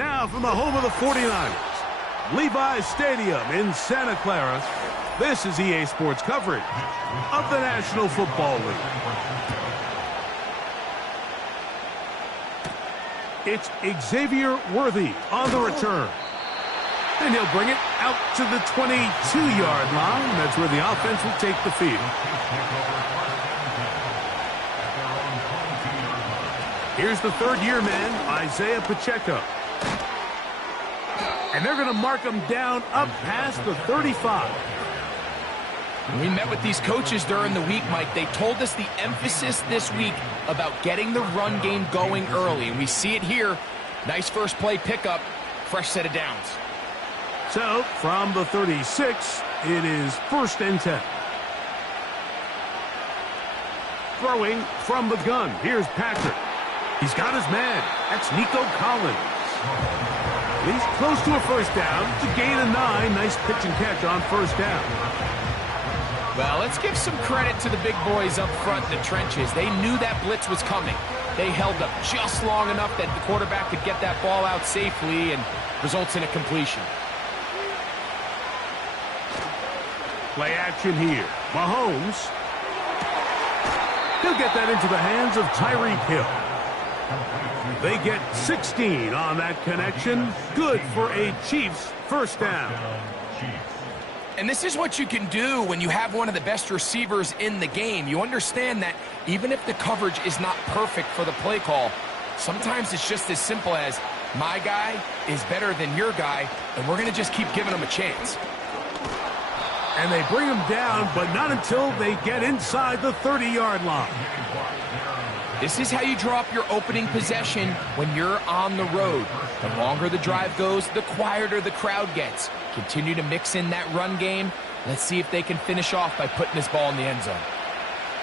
Now from the home of the 49ers, Levi's Stadium in Santa Clara, this is EA Sports coverage of the National Football League. It's Xavier Worthy on the return. And he'll bring it out to the 22-yard line. That's where the offense will take the field. Here's the third-year man, Isaiah Pacheco. And they're going to mark him down up past the 35. We met with these coaches during the week, Mike. They told us the emphasis this week about getting the run game going early. And we see it here. Nice first play pickup, fresh set of downs. So, from the 36, it is 1st and 10. Throwing from the gun, here's Patrick. He's got his man. That's Nico Collins. He's close to a first down to gain a 9. Nice pitch and catch on first down. Well, let's give some credit to the big boys up front in the trenches. They knew that blitz was coming. They held up just long enough that the quarterback could get that ball out safely and results in a completion. Play action here. Mahomes. He'll get that into the hands of Tyreek Hill. They get 16 on that connection. Good for a Chiefs first down. And this is what you can do when you have one of the best receivers in the game. You understand that even if the coverage is not perfect for the play call, sometimes it's just as simple as, my guy is better than your guy, and we're going to just keep giving him a chance. And they bring him down, but not until they get inside the 30-yard line. This is how you draw up your opening possession when you're on the road. The longer the drive goes, the quieter the crowd gets. Continue to mix in that run game. Let's see if they can finish off by putting this ball in the end zone.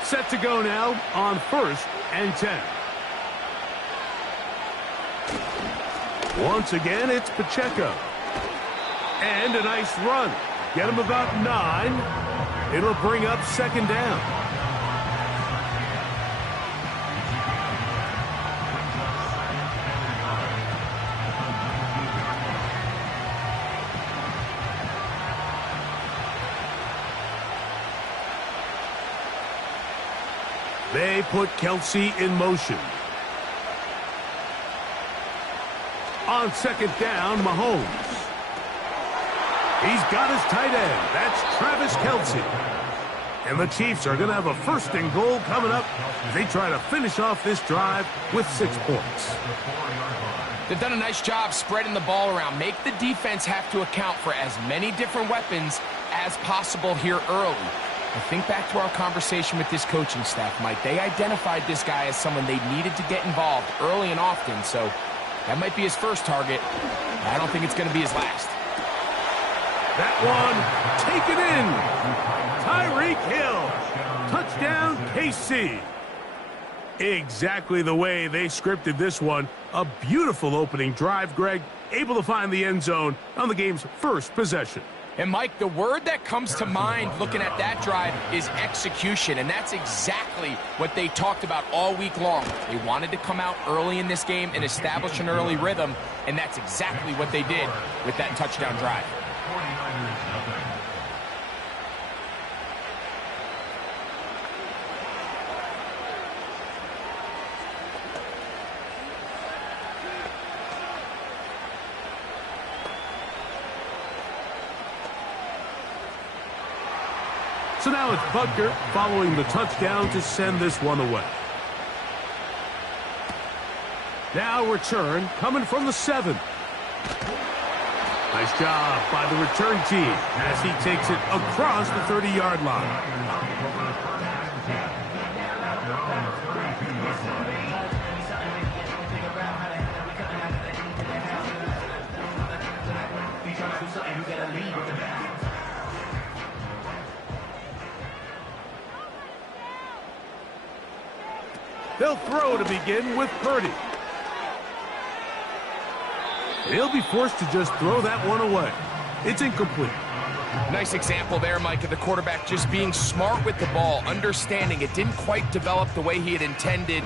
Set to go now on 1st and 10. Once again, it's Pacheco. And a nice run. Get him about 9. It'll bring up 2nd down. They put Kelsey in motion. On 2nd down, Mahomes. He's got his tight end. That's Travis Kelsey. And the Chiefs are going to have a 1st and goal coming up as they try to finish off this drive with 6 points. They've done a nice job spreading the ball around. Make the defense have to account for as many different weapons as possible here early. And think back to our conversation with this coaching staff, Mike. They identified this guy as someone they needed to get involved early and often, so that might be his first target. I don't think it's going to be his last. That one taken in. Tyreek Hill. Touchdown, KC. Exactly the way they scripted this one. A beautiful opening drive, Greg. Able to find the end zone on the game's first possession. And, Mike, the word that comes to mind looking at that drive is execution, and that's exactly what they talked about all week long. They wanted to come out early in this game and establish an early rhythm, and that's exactly what they did with that touchdown drive. So now it's Butker following the touchdown to send this one away. Now return coming from the 7. Nice job by the return team as he takes it across the 30-yard line. They'll throw to begin with Purdy. He'll be forced to just throw that one away. It's incomplete. Nice example there, Mike, of the quarterback just being smart with the ball, understanding it didn't quite develop the way he had intended.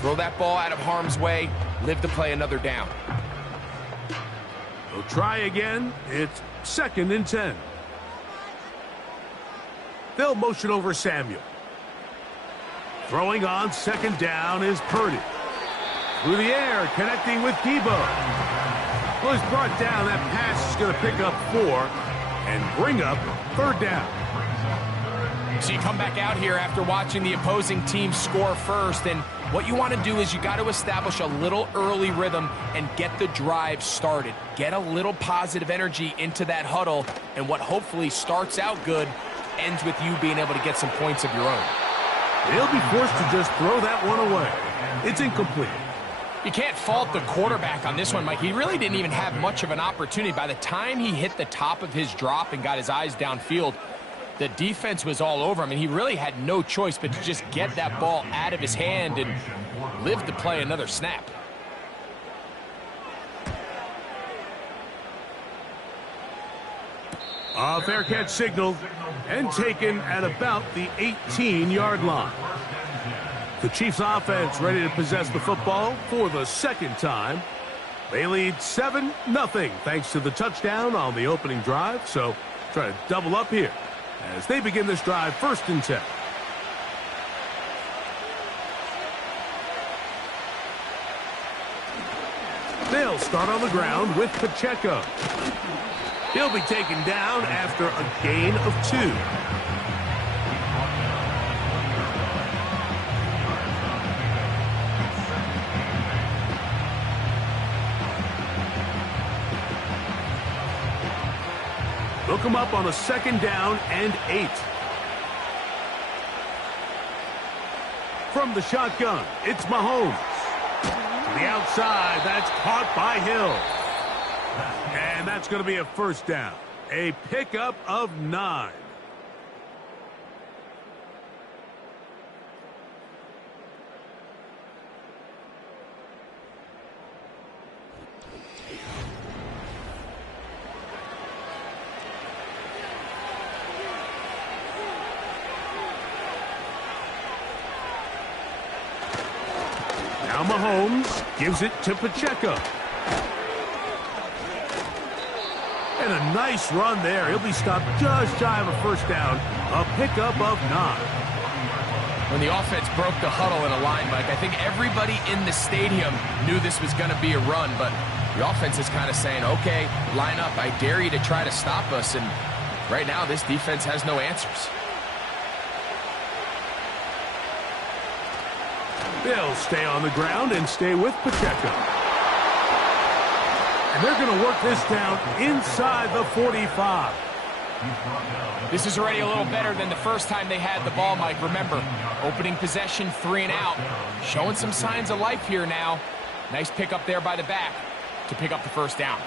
Throw that ball out of harm's way, live to play another down. They'll try again. It's 2nd and 10. They'll motion over Samuel. Throwing on 2nd down is Purdy. Through the air, connecting with Debo. Well, he's brought down. That pass is going to pick up 4 and bring up 3rd down. So you come back out here after watching the opposing team score first, and what you want to do is you got to establish a little early rhythm and get the drive started. Get a little positive energy into that huddle, and what hopefully starts out good ends with you being able to get some points of your own. He'll be forced to just throw that one away. It's incomplete. You can't fault the quarterback on this one, Mike. He really didn't even have much of an opportunity. By the time he hit the top of his drop and got his eyes downfield, the defense was all over him, and he really had no choice but to just get that ball out of his hand and live to play another snap. A fair catch signaled and taken at about the 18-yard line. The Chiefs offense ready to possess the football for the 2nd time. They lead 7-0 thanks to the touchdown on the opening drive. So try to double up here as they begin this drive 1st and 10. They'll start on the ground with Pacheco. He'll be taken down after a gain of 2. Look him up on a 2nd down and 8. From the shotgun, it's Mahomes. To the outside, that's caught by Hill. And that's going to be a 1st down. A pickup of 9. Now Mahomes gives it to Pacheco. And a nice run there. He'll be stopped just shy of a 1st down. A pickup of 9. When the offense broke the huddle in a line, Mike, I think everybody in the stadium knew this was going to be a run, but the offense is kind of saying, okay, line up. I dare you to try to stop us. And right now, this defense has no answers. They'll stay on the ground and stay with Pacheco. And they're going to work this down inside the 45. This is already a little better than the first time they had the ball, Mike. Remember, opening possession, 3 and out. Showing some signs of life here now. Nice pickup there by the back to pick up the 1st down.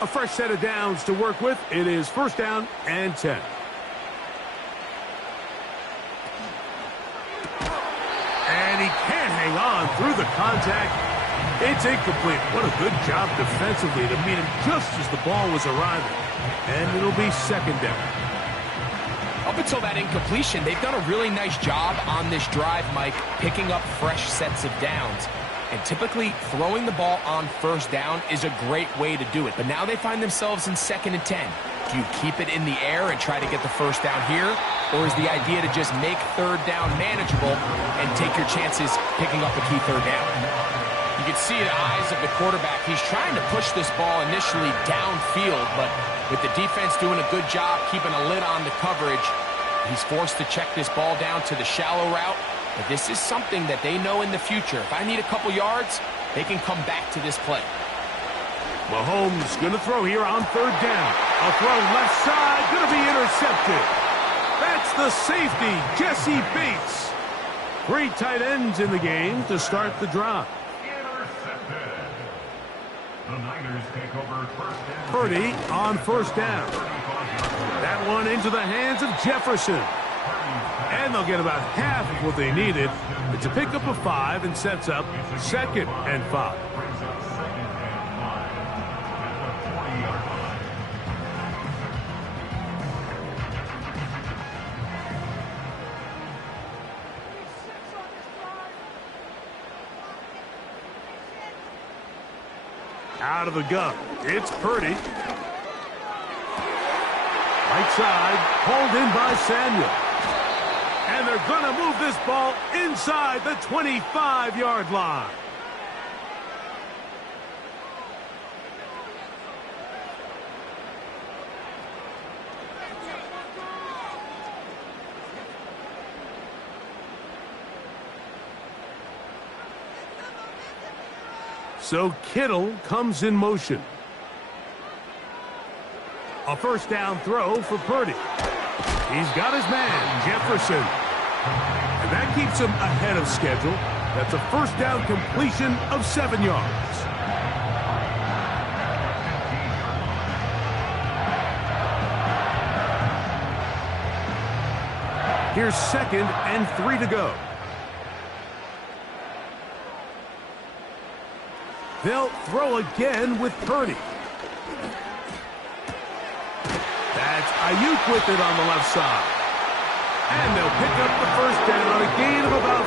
A fresh set of downs to work with. It is 1st down and 10. And he can't hang on through the contact. It's incomplete. What a good job defensively to meet him just as the ball was arriving. And it'll be 2nd down. Up until that incompletion, they've done a really nice job on this drive, Mike, picking up fresh sets of downs. And typically, throwing the ball on 1st down is a great way to do it. But now they find themselves in 2nd and 10. Do you keep it in the air and try to get the 1st down here? Or is the idea to just make 3rd down manageable and take your chances picking up a key 3rd down? You can see the eyes of the quarterback. He's trying to push this ball initially downfield, but with the defense doing a good job keeping a lid on the coverage, he's forced to check this ball down to the shallow route. But this is something that they know in the future. If I need a couple yards, they can come back to this play. Mahomes going to throw here on 3rd down. A throw left side, going to be intercepted. That's the safety, Jesse Bates. 3 tight ends in the game to start the drive. The Niners take over 1st and Purdy on 1st down. That one into the hands of Jefferson. And they'll get about half of what they needed. It's a pickup of 5 and sets up 2nd and 5. Out of the gun, it's Purdy. Right side, pulled in by Samuel. And they're going to move this ball inside the 25-yard line. So Kittle comes in motion. A first down throw for Purdy. He's got his man, Jefferson. And that keeps him ahead of schedule. That's a first down completion of 7 yards. Here's 2nd and 3 to go. They'll throw again with Purdy. That's Ayuk with it on the left side. And they'll pick up the first down on a gain of about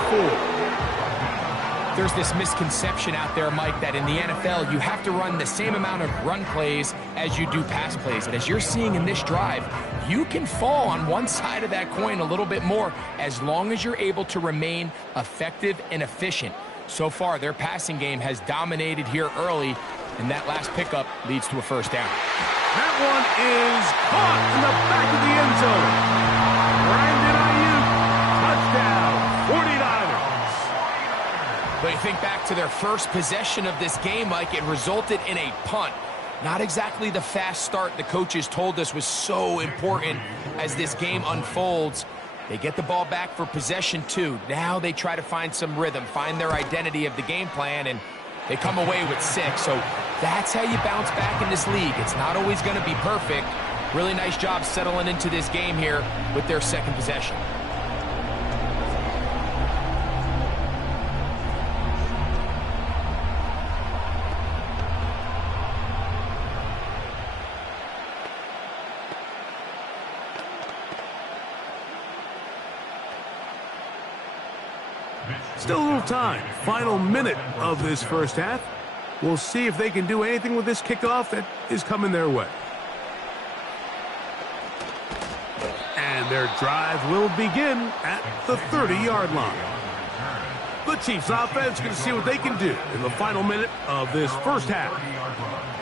4. There's this misconception out there, Mike, that in the NFL you have to run the same amount of run plays as you do pass plays. And as you're seeing in this drive, you can fall on one side of that coin a little bit more as long as you're able to remain effective and efficient. So far, their passing game has dominated here early, and that last pickup leads to a first down. That one is caught in the back of the end zone. Brandon Ayuk, touchdown, 49ers. But you think back to their first possession of this game, Mike, it resulted in a punt. Not exactly the fast start the coaches told us was so important as this game unfolds. They get the ball back for possession 2. Now they try to find some rhythm, find their identity of the game plan, and they come away with 6. So that's how you bounce back in this league. It's not always going to be perfect. Really nice job settling into this game here with their second possession. Still a little time. Final minute of this first half. We'll see if they can do anything with this kickoff that is coming their way. And their drive will begin at the 30-yard line. The Chiefs offense going to see what they can do in the final minute of this first half.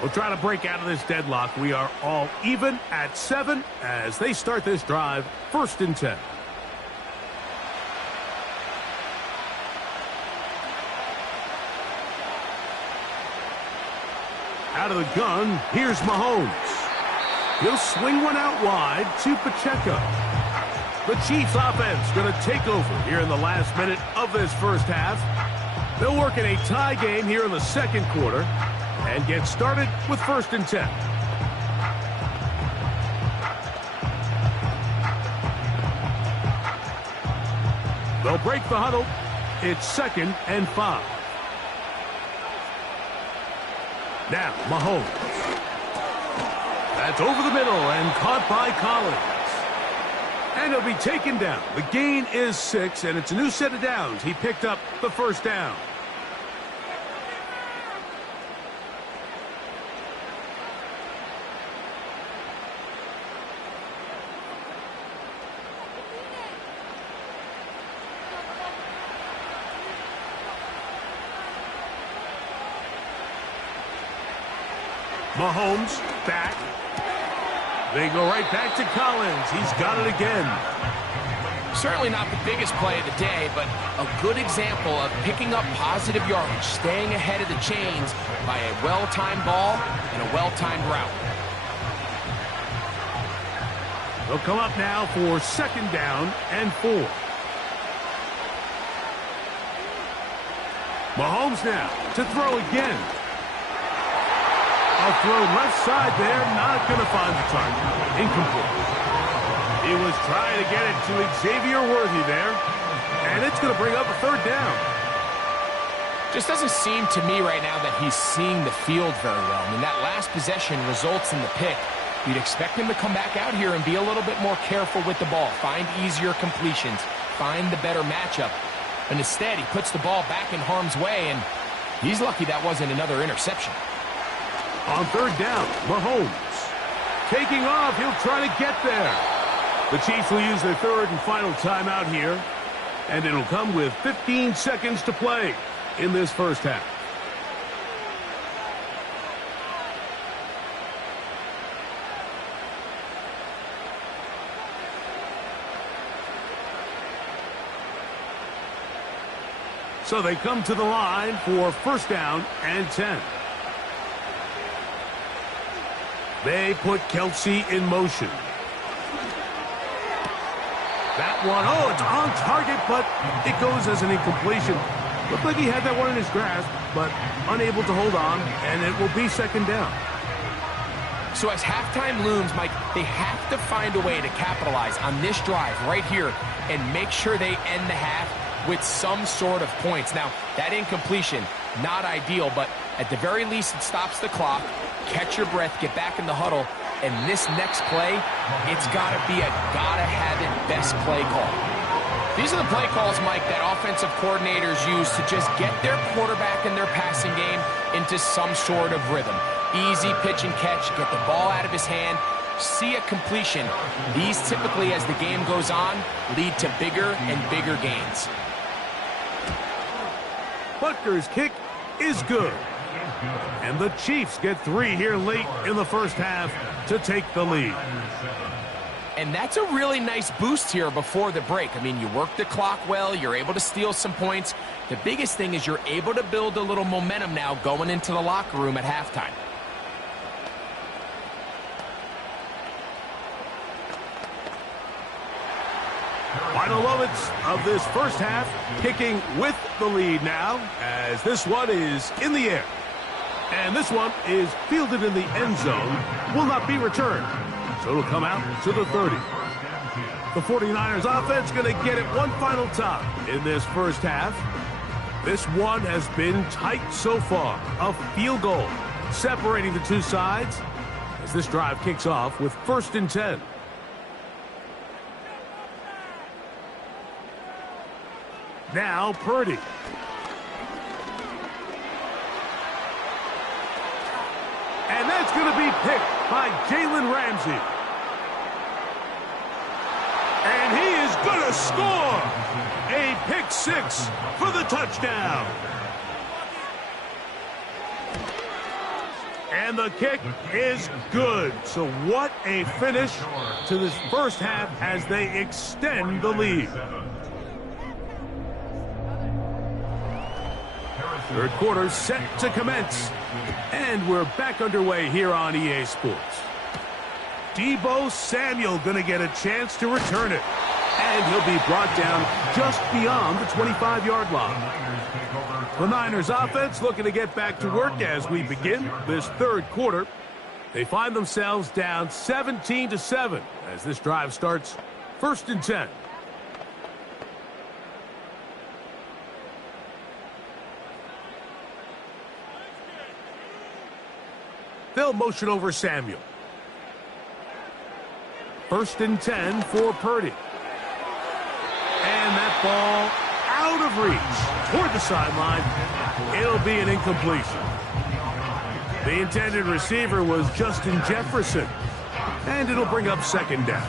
We'll try to break out of this deadlock. We are all even at 7 as they start this drive, 1st and 10. Out of the gun, here's Mahomes. He'll swing one out wide to Pacheco. The Chiefs offense going to take over here in the last minute of this first half. They'll work in a tie game here in the second quarter and get started with 1st and 10. They'll break the huddle. It's 2nd and 5. Now, Mahomes. That's over the middle and caught by Collins. And he'll be taken down. The gain is 6, and it's a new set of downs. He picked up the first down. Mahomes back. They go right back to Collins. He's got it again. Certainly not the biggest play of the day, but a good example of picking up positive yardage, staying ahead of the chains by a well-timed ball and a well-timed route. They'll come up now for 2nd down and 4. Mahomes now to throw again. A throw left side there, not going to find the target. Incomplete. He was trying to get it to Xavier Worthy there, and it's going to bring up a 3rd down. Just doesn't seem to me right now that he's seeing the field very well. I mean, that last possession results in the pick. You'd expect him to come back out here and be a little bit more careful with the ball, find easier completions, find the better matchup. And instead, he puts the ball back in harm's way, and he's lucky that wasn't another interception. On third down, Mahomes. Taking off, he'll try to get there. The Chiefs will use their third and final timeout here, and it'll come with 15 seconds to play in this first half. So they come to the line for first down and 10. They put Kelce in motion. That one, oh, it's on target, but it goes as an incompletion. Looked like he had that one in his grasp, but unable to hold on, and it will be second down. So as halftime looms, Mike, they have to find a way to capitalize on this drive right here and make sure they end the half with some sort of points. Now, that incompletion, not ideal, but at the very least, it stops the clock. Catch your breath, get back in the huddle, and this next play, it's got to be a gotta-have-it best play call. These are the play calls, Mike, that offensive coordinators use to just get their quarterback and their passing game into some sort of rhythm. Easy pitch and catch, get the ball out of his hand, see a completion. These typically, as the game goes on, lead to bigger and bigger gains. Butker's kick is good. And the Chiefs get 3 here late in the first half to take the lead. And that's a really nice boost here before the break. I mean, you work the clock well, you're able to steal some points. The biggest thing is you're able to build a little momentum now going into the locker room at halftime. Final moments of this first half, kicking with the lead now, as this one is in the air. And this one is fielded in the end zone, will not be returned. So it'll come out to the 30. The 49ers offense going to get it one final time in this first half. This one has been tight so far. A field goal separating the two sides as this drive kicks off with first and 10. Now Purdy. And that's going to be picked by Jalen Ramsey. And he is going to score a pick six for the touchdown. And the kick is good. So what a finish to this first half as they extend the lead. Third quarter set to commence. And we're back underway here on EA Sports. Deebo Samuel going to get a chance to return it. And he'll be brought down just beyond the 25-yard line. The Niners offense looking to get back to work as we begin this third quarter. They find themselves down 17-7 as this drive starts first and 10. They'll motion over Samuel. First and 10 for Purdy. And that ball out of reach toward the sideline. It'll be an incompletion. The intended receiver was Justin Jefferson. And it'll bring up second down.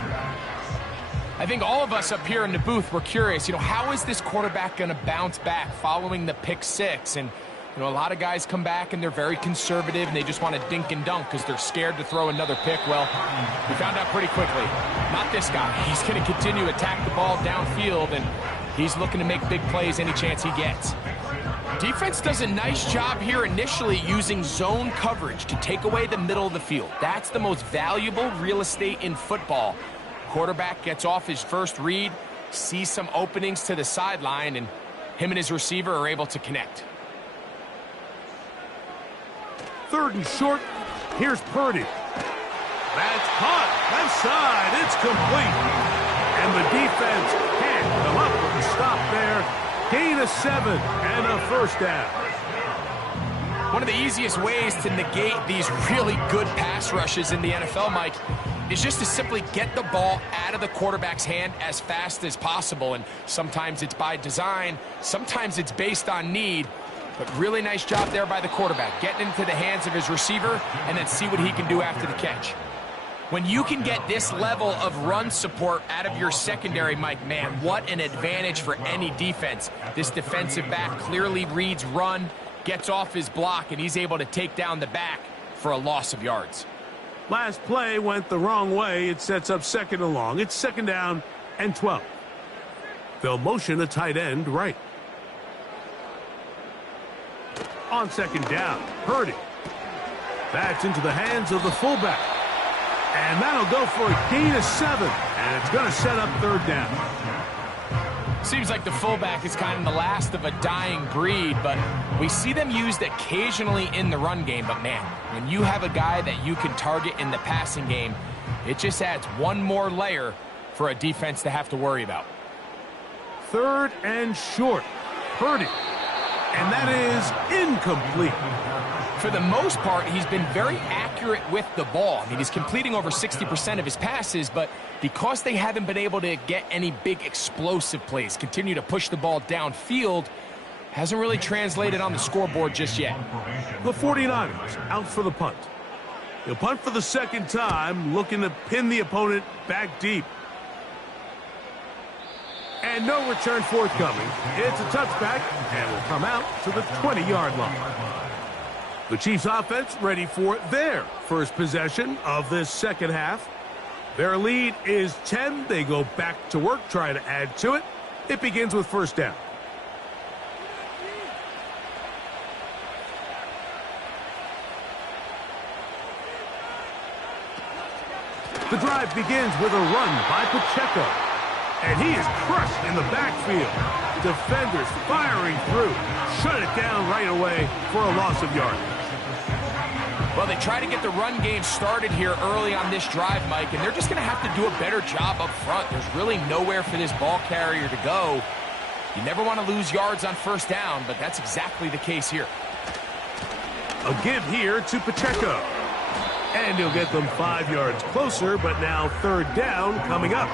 I think all of us up here in the booth were curious, how is this quarterback going to bounce back following the pick six? And a lot of guys come back and they're very conservative and they just want to dink and dunk because they're scared to throw another pick. Well, we found out pretty quickly. Not this guy. He's going to continue to attack the ball downfield, and he's looking to make big plays any chance he gets. Defense does a nice job here initially using zone coverage to take away the middle of the field. That's the most valuable real estate in football. Quarterback gets off his first read, sees some openings to the sideline, and him and his receiver are able to connect. Third and short. Here's Purdy. That's caught. Left side. It's complete. And the defense can't come up with a stop there. Gain of 7 and a first down. One of the easiest ways to negate these really good pass rushes in the NFL, Mike, is just to simply get the ball out of the quarterback's hand as fast as possible. And sometimes it's by design. Sometimes it's based on need. But really nice job there by the quarterback, getting into the hands of his receiver and then see what he can do after the catch. When you can get this level of run support out of your secondary, Mike, man, what an advantage for any defense. This defensive back clearly reads run, gets off his block, and he's able to take down the back for a loss of yards. Last play went the wrong way. It sets up second and long. It's second down and 12. They'll motion a tight end right. On second down, Purdy. That's into the hands of the fullback. And that'll go for a gain of 7. And it's going to set up third down. Seems like the fullback is kind of the last of a dying breed, but we see them used occasionally in the run game. But, man, when you have a guy that you can target in the passing game, it just adds one more layer for a defense to have to worry about. Third and short. Purdy. And that is incomplete. For the most part, he's been very accurate with the ball. I mean, he's completing over 60% of his passes, but because they haven't been able to get any big explosive plays, continue to push the ball downfield, hasn't really translated on the scoreboard just yet. The 49ers out for the punt. He'll punt for the second time, looking to pin the opponent back deep. And no return forthcoming. It's a touchback and will come out to the 20-yard line. The Chiefs offense ready for their first possession of this second half. Their lead is 10. They go back to work, try to add to it. It begins with first down. The drive begins with a run by Pacheco. And he is crushed in the backfield. Defenders firing through. Shut it down right away for a loss of yards. Well, they try to get the run game started here early on this drive, Mike, and they're just going to have to do a better job up front. There's really nowhere for this ball carrier to go. You never want to lose yards on first down, but that's exactly the case here. A give here to Pacheco. And he'll get them 5 yards closer, but now third down coming up.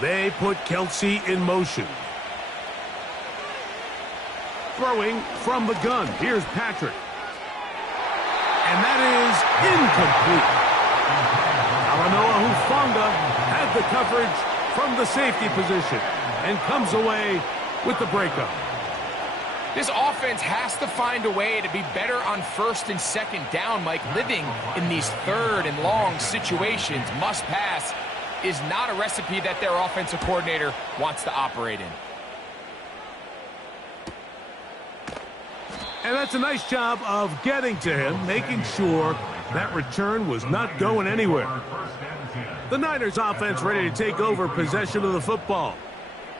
They put Kelsey in motion. Throwing from the gun. Here's Patrick. And that is incomplete. Talanoa Hufanga had the coverage from the safety position and comes away with the breakup. This offense has to find a way to be better on first and second down, Mike. Living in these third and long situations, must pass, is not a recipe that their offensive coordinator wants to operate in. And that's a nice job of getting to him, making sure that return was not going anywhere. The Niners offense ready to take over possession of the football.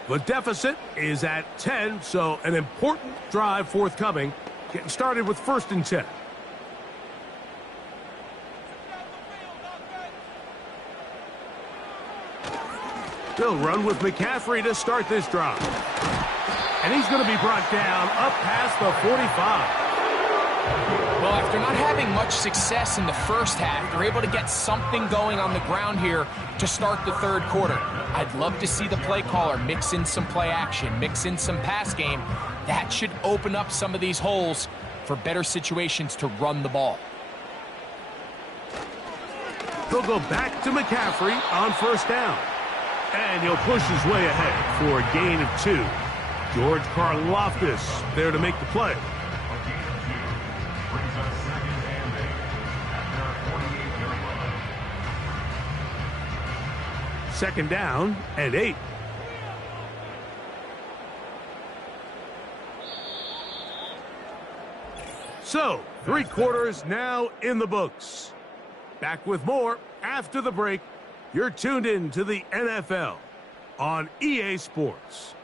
The deficit is at 10, so an important drive forthcoming, getting started with first and 10. They'll run with McCaffrey to start this drive. And he's going to be brought down up past the 45. Well, after not having much success in the first half, they're able to get something going on the ground here to start the third quarter. I'd love to see the play caller mix in some play action, mix in some pass game. That should open up some of these holes for better situations to run the ball. They'll go back to McCaffrey on first down. And he'll push his way ahead for a gain of 2. George Karlaftis there to make the play. Second down and 8. So, 3 quarters now in the books. Back with more after the break. You're tuned in to the NFL on EA Sports.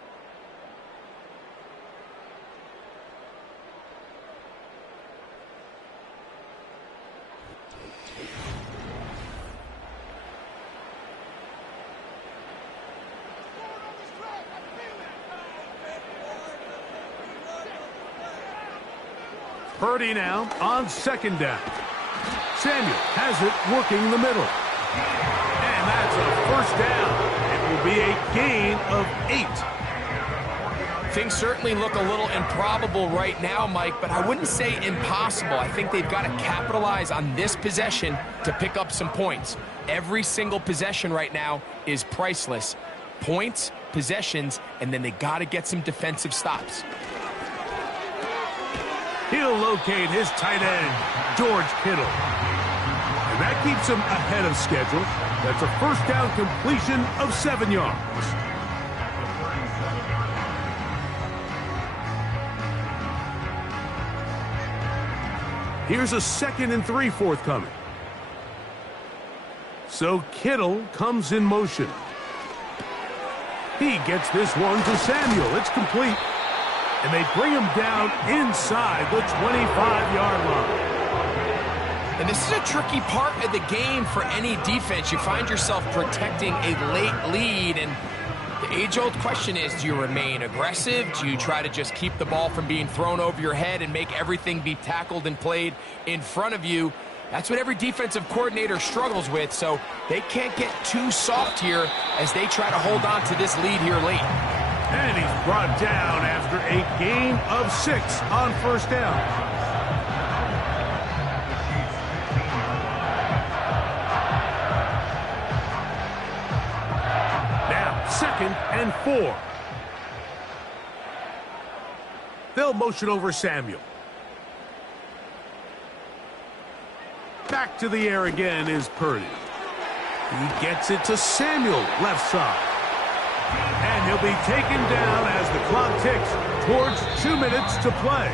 Purdy now on second down. Samuel has it working the middle. And that's a first down. It will be a gain of 8. Things certainly look a little improbable right now, Mike, but I wouldn't say impossible. I think they've got to capitalize on this possession to pick up some points. Every single possession right now is priceless. Points, possessions, and then they got to get some defensive stops. He'll locate his tight end, George Kittle. And that keeps him ahead of schedule. That's a first down completion of 7 yards. Here's a 2nd and 3 forthcoming. So Kittle comes in motion. He gets this one to Samuel. It's complete. And they bring him down inside the 25-yard line. And this is a tricky part of the game for any defense. You find yourself protecting a late lead, and the age-old question is, do you remain aggressive? Do you try to just keep the ball from being thrown over your head and make everything be tackled and played in front of you? That's what every defensive coordinator struggles with, so they can't get too soft here as they try to hold on to this lead here late. And he's brought down after a gain of 6 on first down. Now 2nd and 4. They'll motion over Samuel. Back to the air again is Purdy. He gets it to Samuel, left side. And he'll be taken down as the clock ticks towards 2 minutes to play.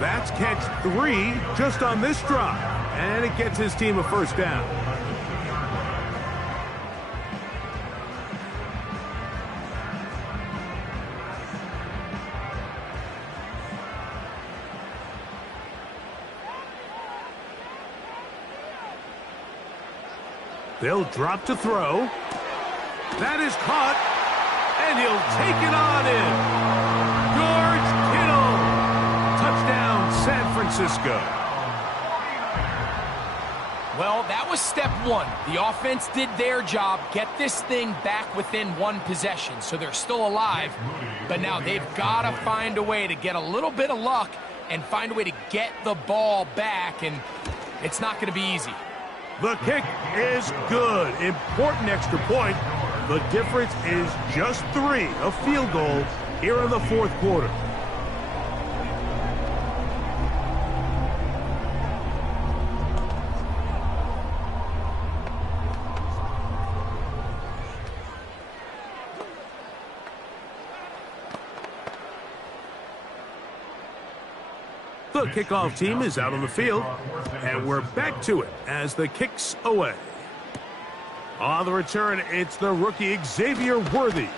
That's catch 3 just on this drive. And it gets his team a first down. They'll drop to throw. That is caught, and he'll take it on in. George Kittle. Touchdown, San Francisco. Well, that was step 1. The offense did their job, get this thing back within 1 possession, so they're still alive. But now they've got to find a way to get a little bit of luck and find a way to get the ball back, and it's not going to be easy. The kick is good. Important extra point. The difference is just 3, a field goal here in the 4th quarter. The kickoff team is out on the field, and we're back to it as the kick's away. On the return, it's the rookie Xavier Worthy.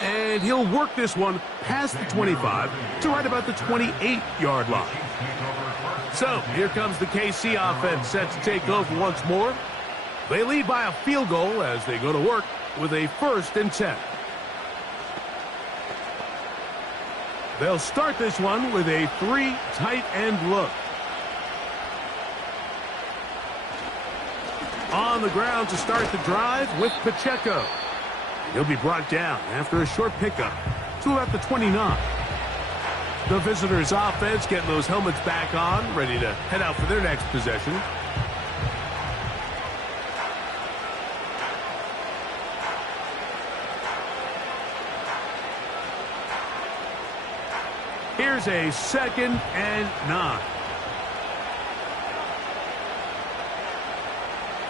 And he'll work this one past the 25 to right about the 28-yard line. So here comes the KC offense set to take over once more. They lead by a field goal as they go to work with a 1st and 10. They'll start this one with a 3 tight end look. On the ground to start the drive with Pacheco. He'll be brought down after a short pickup to about the 29. The visitors' offense getting those helmets back on, ready to head out for their next possession. Here's a 2nd and 9.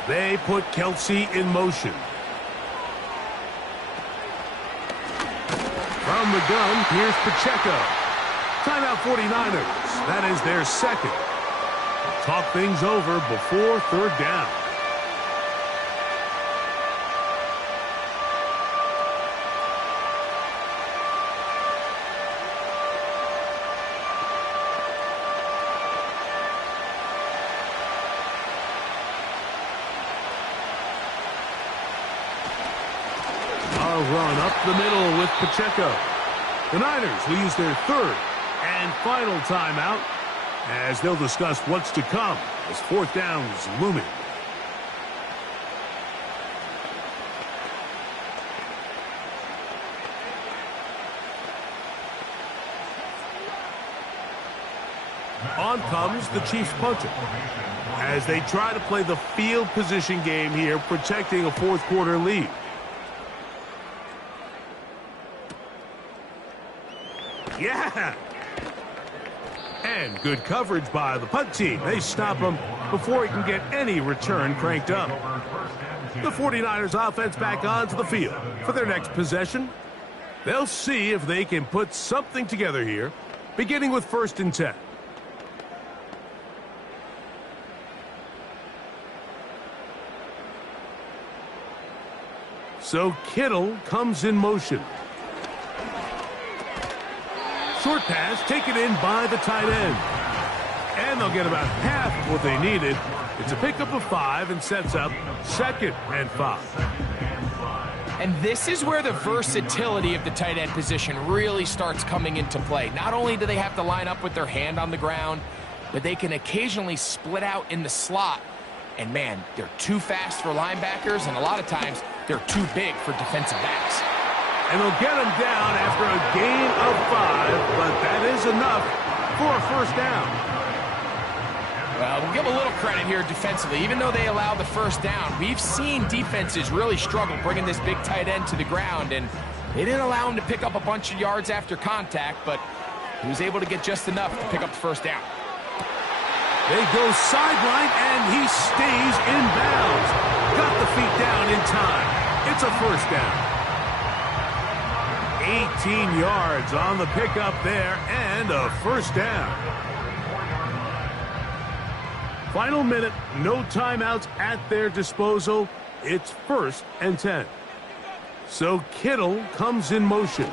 They put Kelsey in motion. From the gun, here's Pacheco. Timeout 49ers. That is their 2nd. Talk things over before 3rd down. Run up the middle with Pacheco. The Niners will use their 3rd And final timeout as they'll discuss what's to come as fourth down is looming. On comes the Chiefs punter as they try to play the field position game here, protecting a fourth quarter lead. Yeah! And good coverage by the punt team. They stop him before he can get any return cranked up. The 49ers offense back onto the field for their next possession. They'll see if they can put something together here, beginning with 1st and 10. So Kittle comes in motion. Short pass taken in by the tight end. And they'll get about half of what they needed. It's a pickup of 5 and sets up 2nd and 5. And this is where the versatility of the tight end position really starts coming into play. Not only do they have to line up with their hand on the ground, but they can occasionally split out in the slot. And man, they're too fast for linebackers, and a lot of times they're too big for defensive backs. And they'll get him down after a gain of 5, but that is enough for a 1st down. Well, we'll give a little credit here defensively. Even though they allowed the 1st down, we've seen defenses really struggle bringing this big tight end to the ground, and they didn't allow him to pick up a bunch of yards after contact, but he was able to get just enough to pick up the 1st down. They go sideline, and he stays in bounds. Got the feet down in time. It's a 1st down. 18 yards on the pickup there, and a 1st down. Final minute, no timeouts at their disposal. It's 1st and 10. So Kittle comes in motion.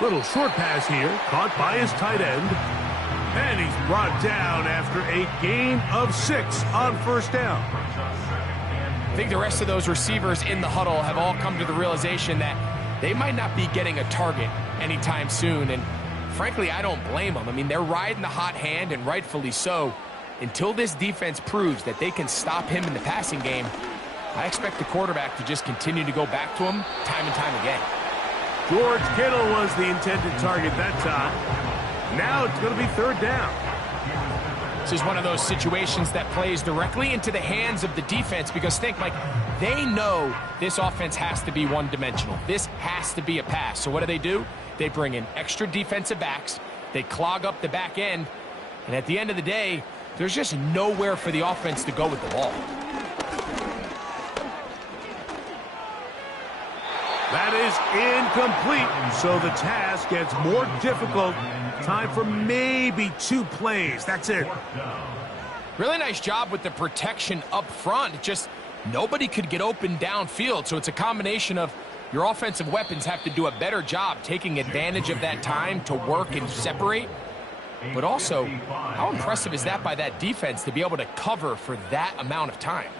Little short pass here, caught by his tight end. And he's brought down after a gain of 6 on 1st down. I think the rest of those receivers in the huddle have all come to the realization that they might not be getting a target anytime soon. And frankly, I don't blame them. I mean, they're riding the hot hand, and rightfully so. Until this defense proves that they can stop him in the passing game, I expect the quarterback to just continue to go back to him time and time again. George Kittle was the intended target that time. Now it's going to be 3rd down. This is one of those situations that plays directly into the hands of the defense, because think, Mike, they know this offense has to be one-dimensional. This has to be a pass. So what do? They bring in extra defensive backs. They clog up the back end. And at the end of the day, there's just nowhere for the offense to go with the ball. That is incomplete. So the task gets more difficult. Time for maybe 2 plays. That's it. Really nice job with the protection up front. Just nobody could get open downfield. So it's a combination of your offensive weapons have to do a better job taking advantage of that time to work and separate. But also, how impressive is that by that defense to be able to cover for that amount of time?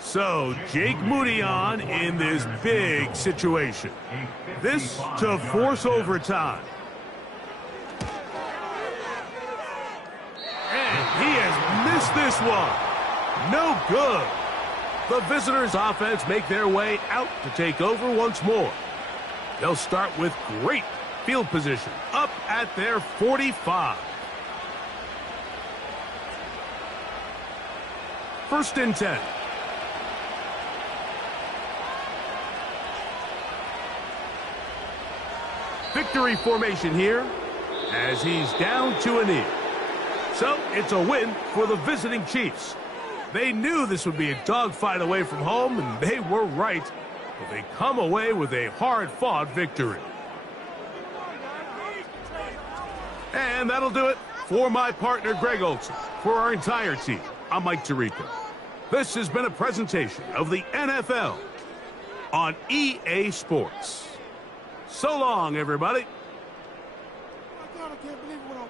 So, Jake Moody on in this big situation. This to force overtime. And he has missed this one. No good. The visitors' offense make their way out to take over once more. They'll start with great field position up at their 45. 1st and 10. Victory formation here as he's down to a knee. So it's a win for the visiting Chiefs. They knew this would be a dogfight away from home, and they were right. But they come away with a hard-fought victory. And that'll do it for my partner, Greg Olsen. For our entire team, I'm Mike Tirico. This has been a presentation of the NFL on EA Sports. So long, everybody. Oh my God, I can't believe what I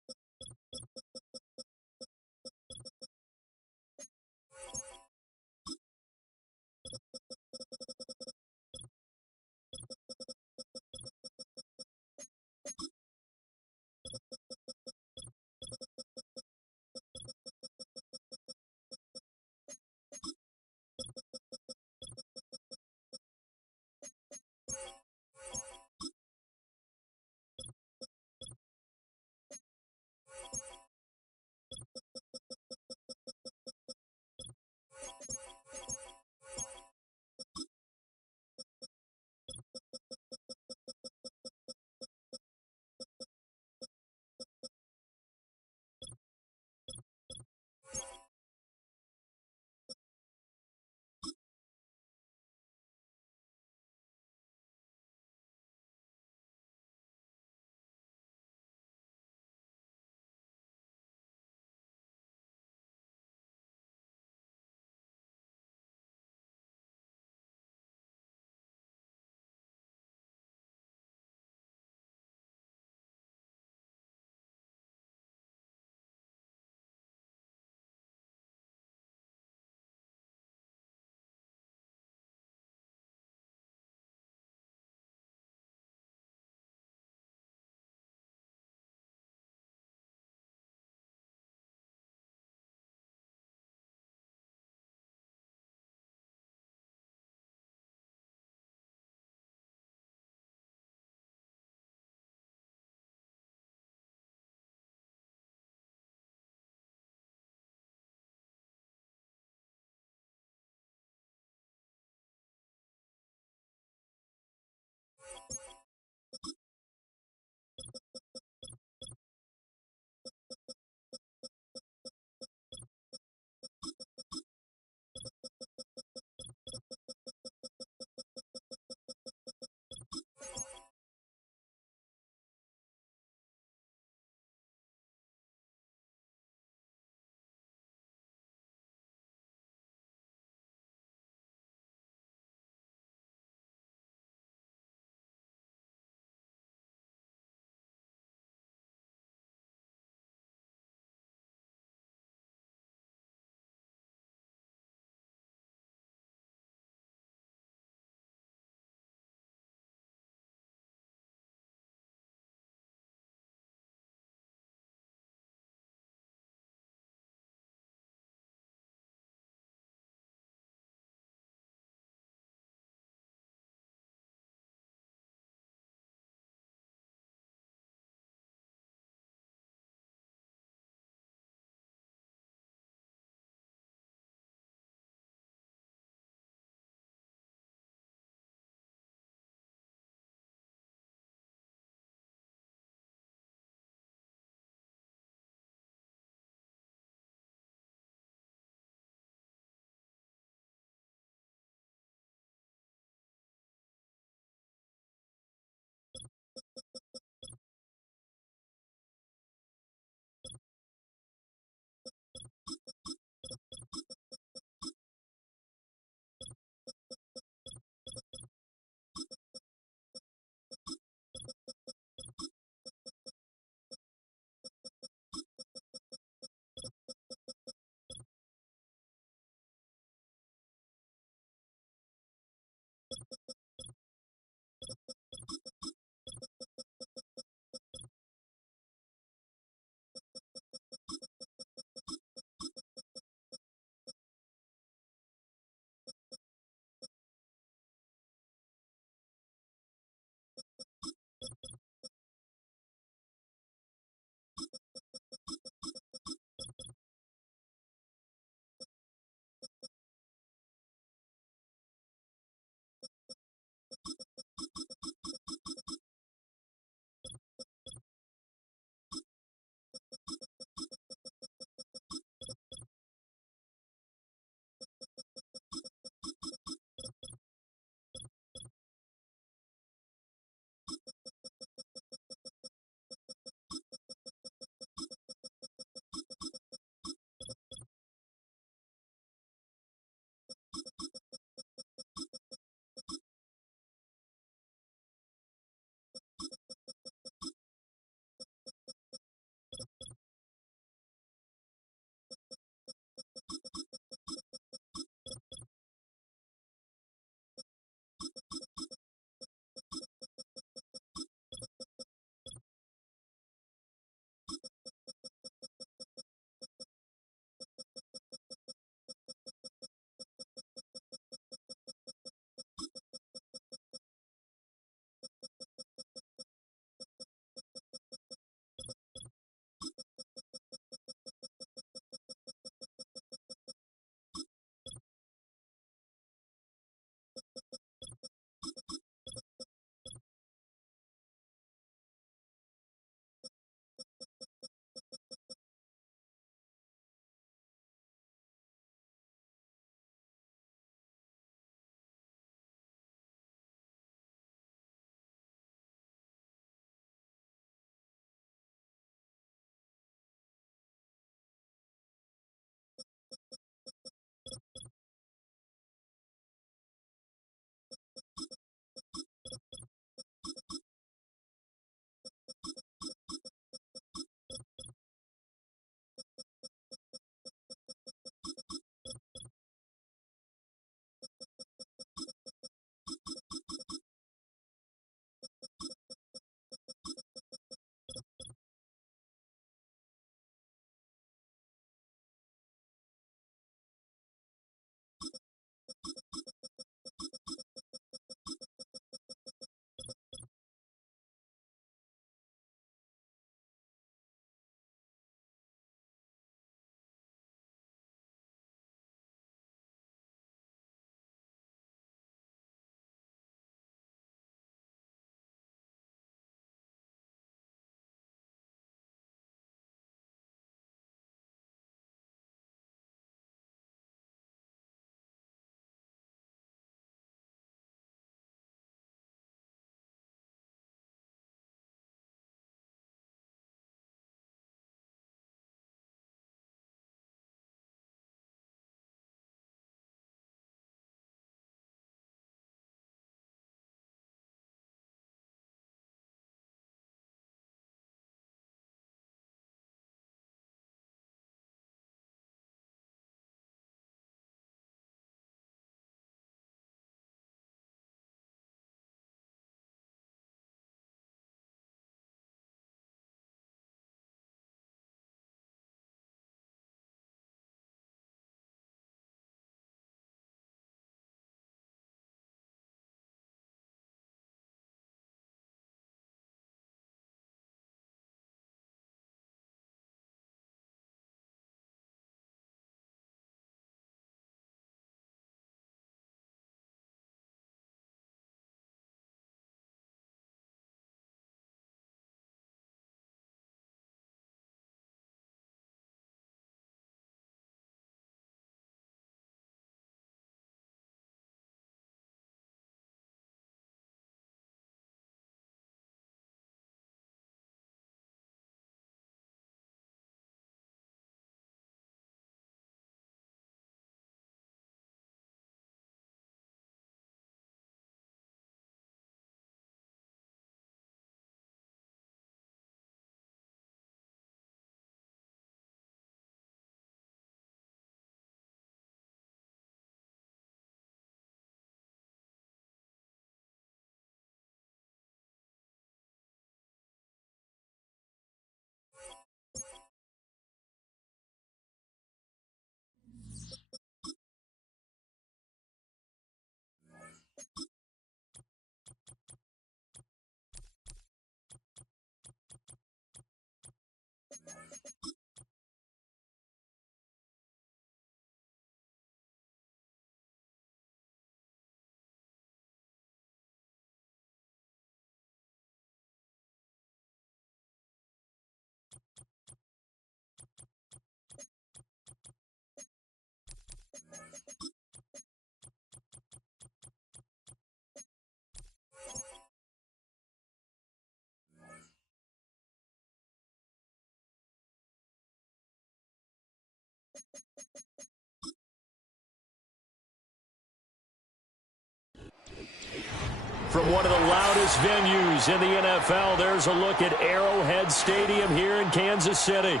From one of the loudest venues in the NFL, there's a look at Arrowhead Stadium here in Kansas City.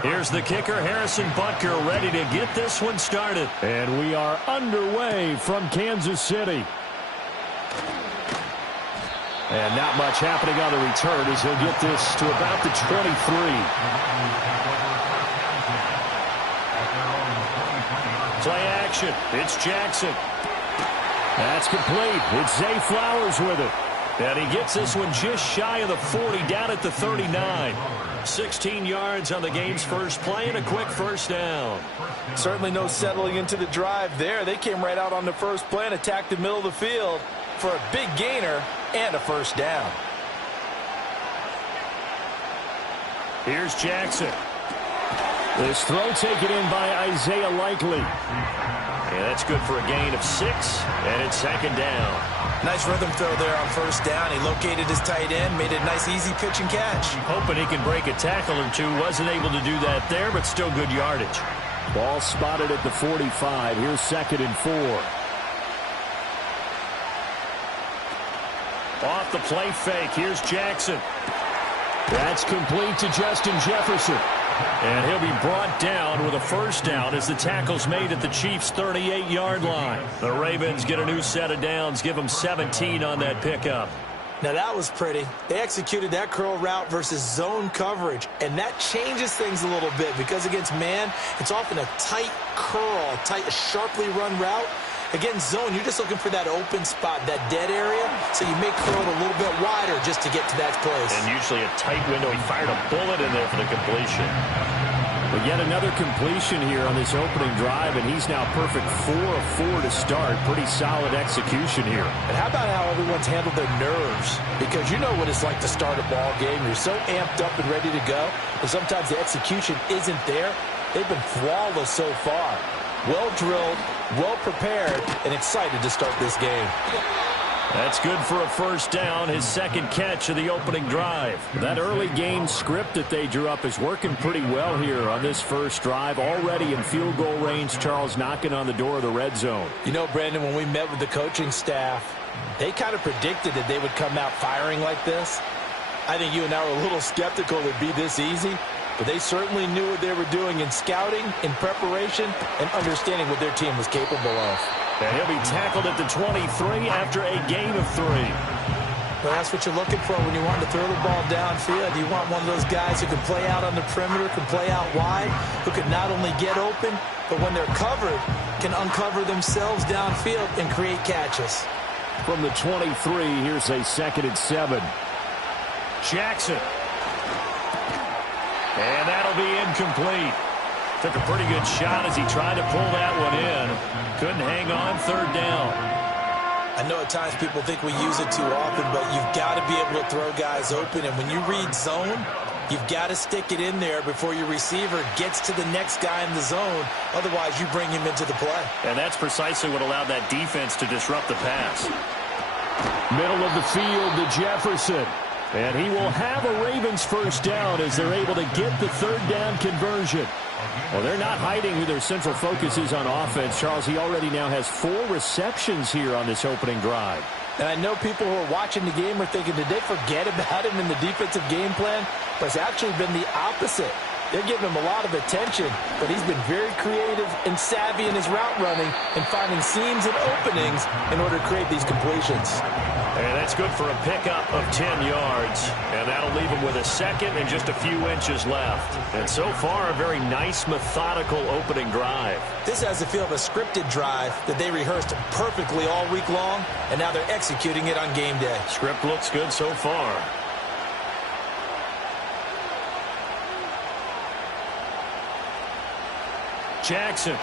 Here's the kicker, Harrison Butker, ready to get this one started. And we are underway from Kansas City. And not much happening on the return as he'll get this to about the 23. Play action. It's Jackson. That's complete. It's Zay Flowers with it. And he gets this one just shy of the 40, down at the 39. 16 yards on the game's first play and a quick first down. Certainly no settling into the drive there. They came right out on the first play and attacked the middle of the field for a big gainer and a first down. Here's Jackson. This throw taken in by Isaiah Likely. And that's good for a gain of 6, and it's second down. Nice rhythm throw there on first down. He located his tight end, made a nice easy pitch and catch. Hoping he can break a tackle or two. Wasn't able to do that there, but still good yardage. Ball spotted at the 45. Here's 2nd and 4. Off the play fake. Here's Jackson. That's complete to Justin Jefferson. And he'll be brought down with a first down as the tackle's made at the Chiefs' 38-yard line. The Ravens get a new set of downs, give them 17 on that pickup. Now that was pretty. They executed that curl route versus zone coverage, and that changes things a little bit because against man, it's often a tight curl, a sharply run route. Against zone, you're just looking for that open spot, that dead area, so you may curl it a little bit wider just to get to that place. And usually a tight window. He fired a bullet in there for the completion. But yet another completion here on this opening drive, and he's now perfect 4 of 4 to start. Pretty solid execution here. And how about how everyone's handled their nerves? Because you know what it's like to start a ball game. You're so amped up and ready to go, and sometimes the execution isn't there. They've been flawless so far. Well drilled, well prepared, and excited to start this game. That's good for a first down, his second catch of the opening drive. That early game script that they drew up is working pretty well here on this first drive. Already in field goal range, Charles knocking on the door of the red zone. You know, Brandon, when we met with the coaching staff, they kind of predicted that they would come out firing like this. I think you and I were a little skeptical it would be this easy. But they certainly knew what they were doing in scouting, in preparation, and understanding what their team was capable of. And he'll be tackled at the 23 after a gain of 3. Well, that's what you're looking for when you want to throw the ball downfield. You want one of those guys who can play out on the perimeter, can play out wide, who can not only get open, but when they're covered, can uncover themselves downfield and create catches. From the 23, here's a 2nd and 7. Jackson. And that'll be incomplete. Took a pretty good shot as he tried to pull that one in. Couldn't hang on, 3rd down. I know at times people think we use it too often, but you've got to be able to throw guys open. And when you read zone, you've got to stick it in there before your receiver gets to the next guy in the zone. Otherwise, you bring him into the play. And that's precisely what allowed that defense to disrupt the pass. Middle of the field to Jefferson. And he will have a Ravens first down as they're able to get the 3rd down conversion. Well, they're not hiding who their central focus is on offense. Charles, he already now has 4 receptions here on this opening drive. And I know people who are watching the game are thinking, did they forget about him in the defensive game plan? But it's actually been the opposite. They're giving him a lot of attention, but he's been very creative and savvy in his route running and finding seams and openings in order to create these completions. And that's good for a pickup of 10 yards. And that'll leave him with a second and just a few inches left. And so far, a very nice, methodical opening drive. This has the feel of a scripted drive that they rehearsed perfectly all week long, and now they're executing it on game day. Script looks good so far. Jackson.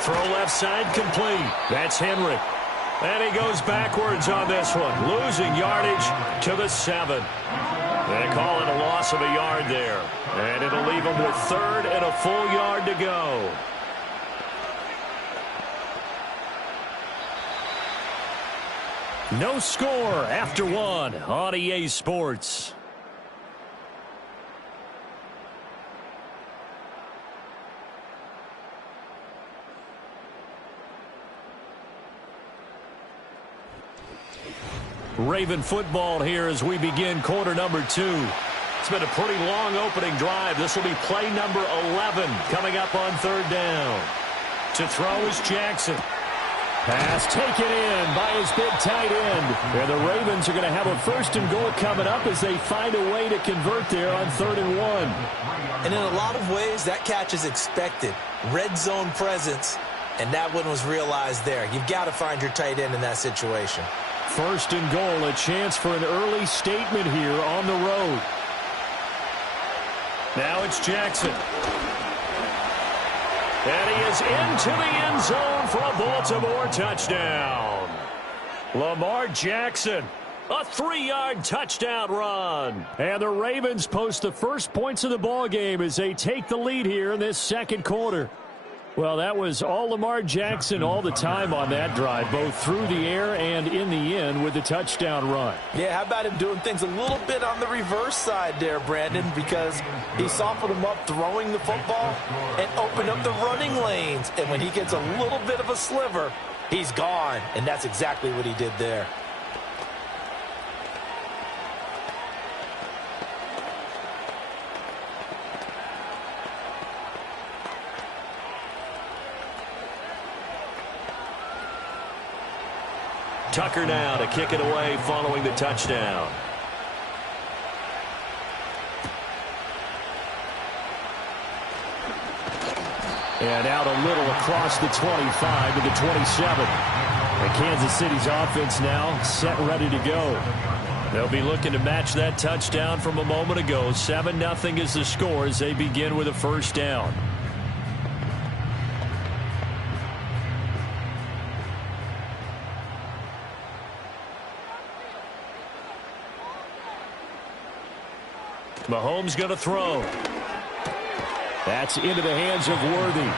Throw left side complete. That's Henry. And he goes backwards on this one, losing yardage to the 7. They call it a loss of a yard there. And it'll leave him with third and a full yard to go. No score after one on EA Sports. Raven football here as we begin quarter number 2. It's been a pretty long opening drive. This will be play number 11 coming up on third down. To throw is Jackson. Pass taken in by his big tight end. And the Ravens are going to have a first and goal coming up as they find a way to convert there on 3rd and 1. And in a lot of ways, that catch is expected. Red zone presence, and that one was realized there. You've got to find your tight end in that situation. First and goal, a chance for an early statement here on the road. Now it's Jackson. And he is into the end zone for a Baltimore touchdown. Lamar Jackson, a 3-yard touchdown run. And the Ravens post the first points of the ball game as they take the lead here in this second quarter. Well, that was all Lamar Jackson all the time on that drive, both through the air and in the end with the touchdown run. Yeah, how about him doing things a little bit on the reverse side there, Brandon, because he softened him up throwing the football and opened up the running lanes. And when he gets a little bit of a sliver, he's gone. And that's exactly what he did there. Tucker now to kick it away following the touchdown. And out a little across the 25 to the 27. And Kansas City's offense now set ready to go. They'll be looking to match that touchdown from a moment ago. 7-0 is the score as they begin with a first down. Mahomes going to throw. That's into the hands of Worthy.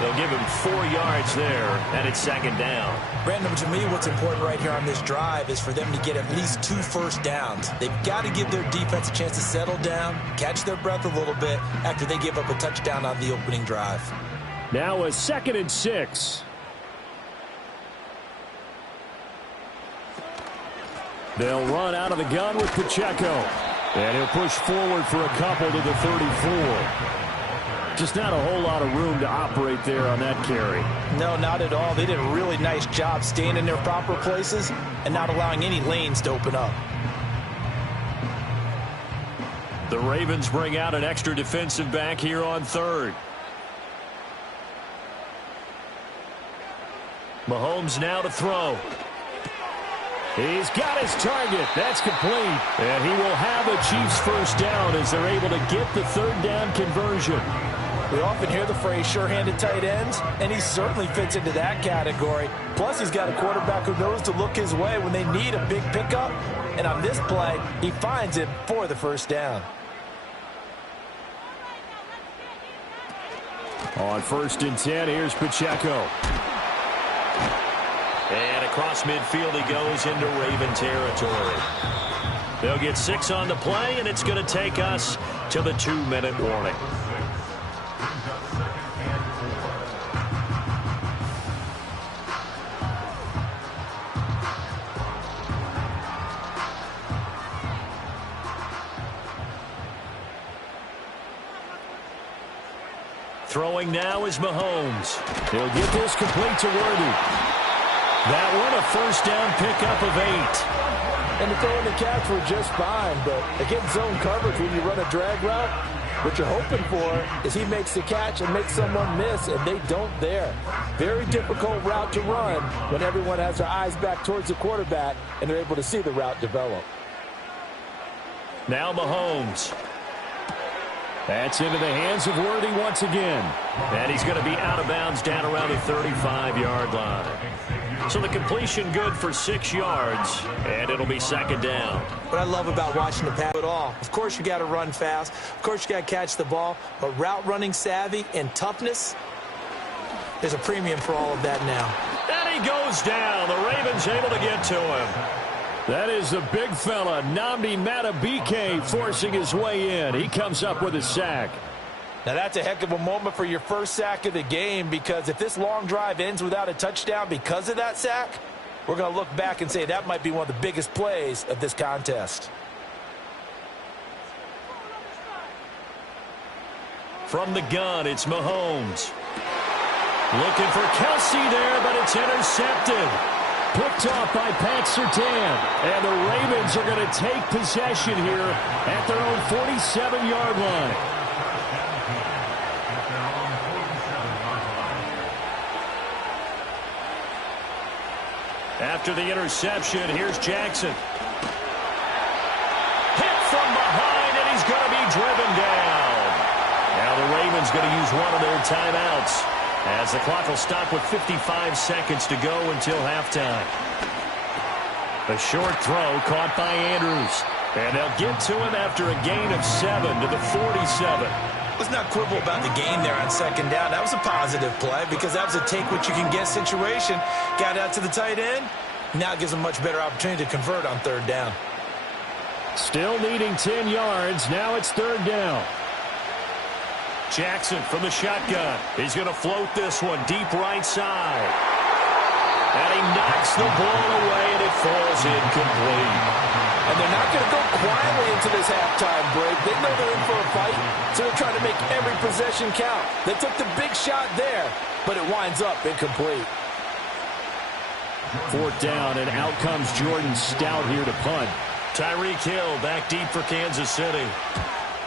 They'll give him 4 yards there, and it's second down. Brandon, to me, what's important right here on this drive is for them to get at least 2 first downs. They've got to give their defense a chance to settle down, catch their breath a little bit after they give up a touchdown on the opening drive. Now a 2nd and 6. They'll run out of the gun with Pacheco. And he'll push forward for a couple to the 34. Just not a whole lot of room to operate there on that carry. No, not at all. They did a really nice job staying in their proper places and not allowing any lanes to open up. The Ravens bring out an extra defensive back here on 3rd. Mahomes now to throw. He's got his target. That's complete. And he will have a Chiefs first down as they're able to get the 3rd down conversion. We often hear the phrase sure-handed tight ends, and he certainly fits into that category. Plus, he's got a quarterback who knows to look his way when they need a big pickup. And on this play, he finds it for the first down. On 1st and 10, here's Pacheco. And across midfield he goes into Raven territory. They'll get 6 on the play, and it's going to take us to the 2-minute warning. Throwing now is Mahomes. He'll get this complete to Worthy. That one a first down pickup of 8. And the throw and the catch were just fine, but against zone coverage, when you run a drag route, what you're hoping for is he makes the catch and makes someone miss, and they don't there. Very difficult route to run when everyone has their eyes back towards the quarterback and they're able to see the route develop. Now Mahomes. That's into the hands of Worthy once again. And he's going to be out of bounds down around the 35-yard line. So the completion good for 6 yards, and it'll be second down. What I love about watching the pass at all, of course you got to run fast, of course you got to catch the ball, but route running savvy and toughness, there's a premium for all of that now. And he goes down. The Ravens able to get to him. That is the big fella, Nnamdi Madubuike, forcing his way in. He comes up with a sack. Now that's a heck of a moment for your first sack of the game, because if this long drive ends without a touchdown because of that sack, we're going to look back and say that might be one of the biggest plays of this contest. From the gun, it's Mahomes. Looking for Kelsey there, but it's intercepted. Picked off by Pat Surtain. And the Ravens are going to take possession here at their own 47-yard line. After the interception, here's Jackson. Hit from behind, and he's going to be driven down. Now the Ravens going to use one of their timeouts, as the clock will stop with 55 seconds to go until halftime. A short throw caught by Andrews. And they'll get to him after a gain of 7 to the 47. Let's not quibble about the gain there on second down. That was a positive play because that was a take-what-you-can-get situation. Got out to the tight end. Now it gives them a much better opportunity to convert on third down. Still needing 10 yards. Now it's third down. Jackson from the shotgun. He's going to float this one deep right side. And he knocks the ball away, and it falls incomplete. And they're not going to go quietly into this halftime break. They know they're in for a fight, so they're trying to make every possession count. They took the big shot there, but it winds up incomplete. Fourth down, and out comes Jordan Stout here to punt. Tyreek Hill back deep for Kansas City.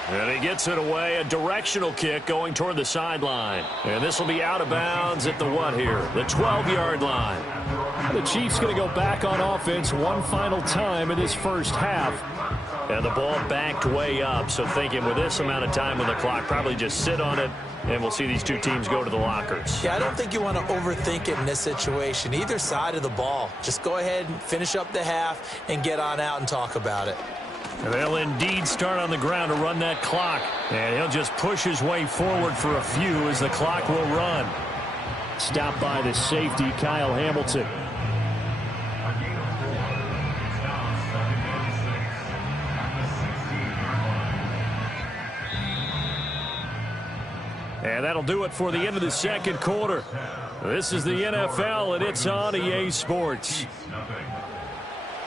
And he gets it away, a directional kick going toward the sideline. And this will be out of bounds at the what here? The 12-yard line. The Chiefs going to go back on offense one final time in this first half. And the ball backed way up, so thinking with this amount of time on the clock, probably just sit on it, and we'll see these two teams go to the lockers. Yeah, I don't think you want to overthink it in this situation. Either side of the ball. Just go ahead and finish up the half and get on out and talk about it. And they'll indeed start on the ground to run that clock. And he'll just push his way forward for a few as the clock will run. Stopped by the safety, Kyle Hamilton. And that'll do it for the end of the second quarter. This is the NFL, and it's on EA Sports.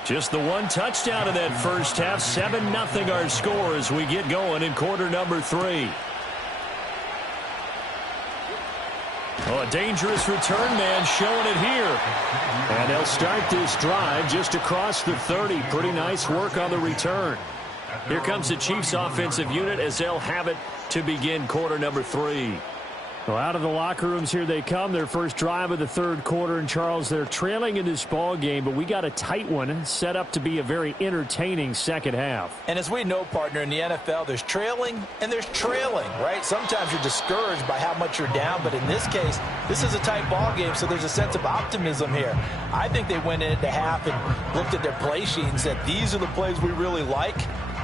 Just the one touchdown in that first half. 7-0 our score as we get going in quarter number 3. Oh, a dangerous return man showing it here. And they'll start this drive just across the 30. Pretty nice work on the return. Here comes the Chiefs offensive unit as they'll have it to begin quarter number 3. Well, out of the locker rooms here they come. Their first drive of the third quarter. And, Charles, they're trailing in this ball game, but we got a tight one set up to be a very entertaining second half. And as we know, partner, in the NFL, there's trailing and there's trailing, right? Sometimes you're discouraged by how much you're down, but in this case, this is a tight ball game, so there's a sense of optimism here. I think they went into half and looked at their play sheet and said, these are the plays we really like.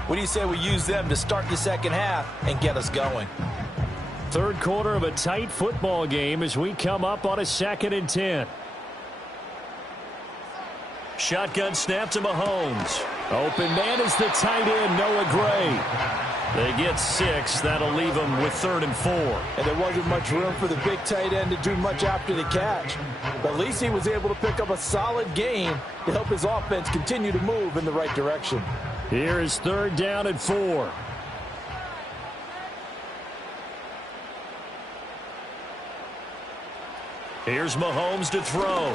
What do you say we use them to start the second half and get us going? Third quarter of a tight football game as we come up on a 2nd and 10. Shotgun snap to Mahomes. Open man is the tight end, Noah Gray. They get 6. That'll leave them with 3rd and 4. And there wasn't much room for the big tight end to do much after the catch. But at least he was able to pick up a solid gain to help his offense continue to move in the right direction. Here is 3rd down and 4. Here's Mahomes to throw.